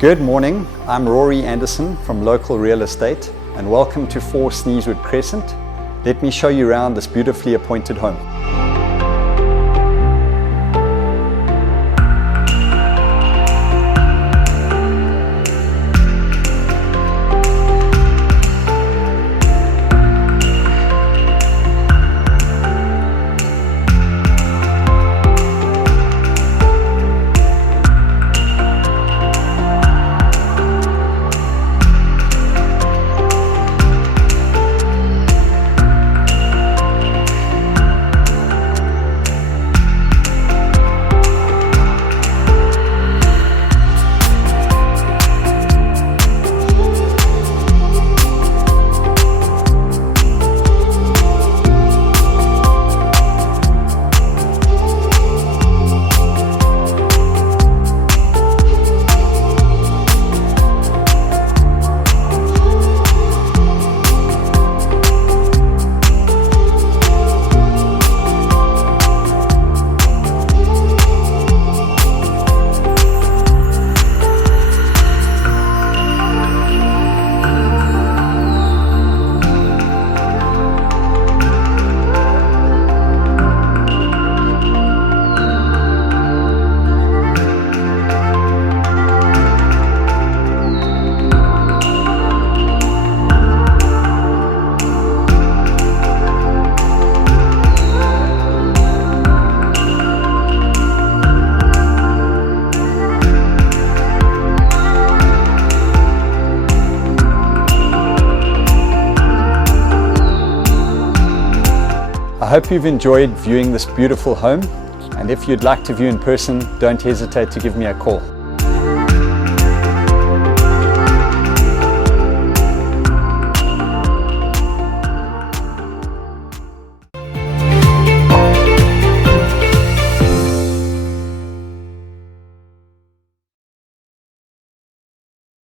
Good morning, I'm Rory Anderson from Local Real Estate and welcome to 4 Sneezewood Crescent. Let me show you around this beautifully appointed home. I hope you've enjoyed viewing this beautiful home, and if you'd like to view in person, don't hesitate to give me a call.